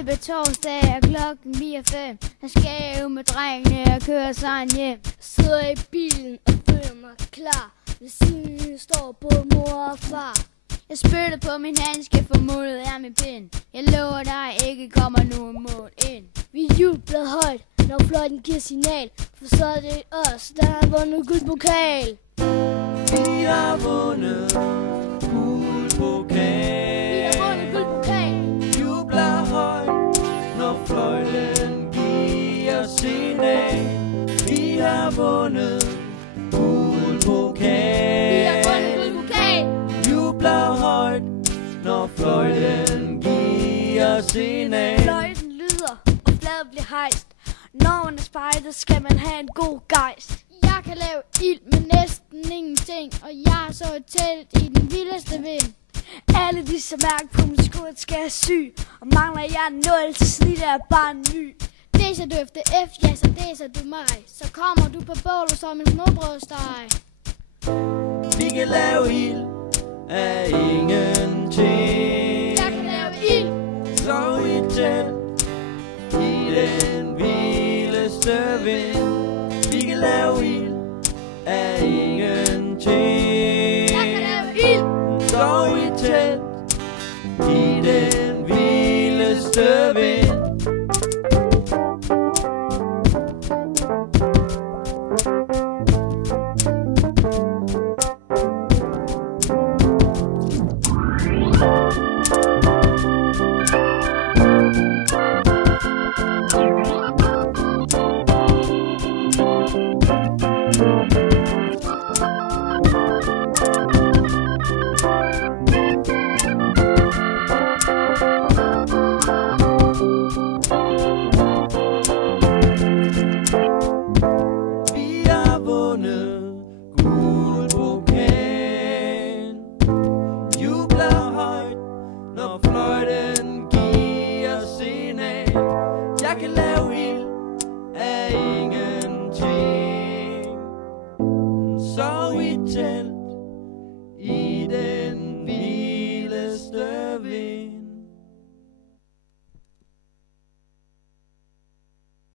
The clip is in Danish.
hjælpe torsdag, og klokken 4-5. Jeg skal jo med drengene og køre sig hjem. Sidder i bilen og føler mig klar. Ved siden står både mor og far. Jeg spytter på min handske, for målet er min pind. Jeg lover dig, ikke kommer nogen mål ind. Vi jubler højt, når fløjten giver signal. For så er det os, der har vundet guldpokal. Vi har vundet guldpokal. Vi har vundet guldpokal. Jubler højt, når fløjten giver signal. Vi har vundet guldpokal. Vi har vundet guldpokal. Jubler højt, når fløjten giver signal. Fløjten lyder, og flaget bliver hejst. Når man er spejdet, skal man have en god gejst. Jeg kan lave ild med næsten ingenting, og jeg så et telt i den vildeste vind. Alle de som mærke på min skurt skal have syg. Og mangler jeg 0, så snit er bare en ny. Deser du efter F, ja, så deser du mig. Så kommer du på bålet som en småbrødsteg. Vi kan lave ild af ingenting. Jeg kan lave ild. Sov i telt i den vildeste vind. Vi kan lave ild af ingenting. Jeg kan lave ild. Sov i telt i den vildeste vind. Jeg kan lave ild af ingenting. Sov i telt i det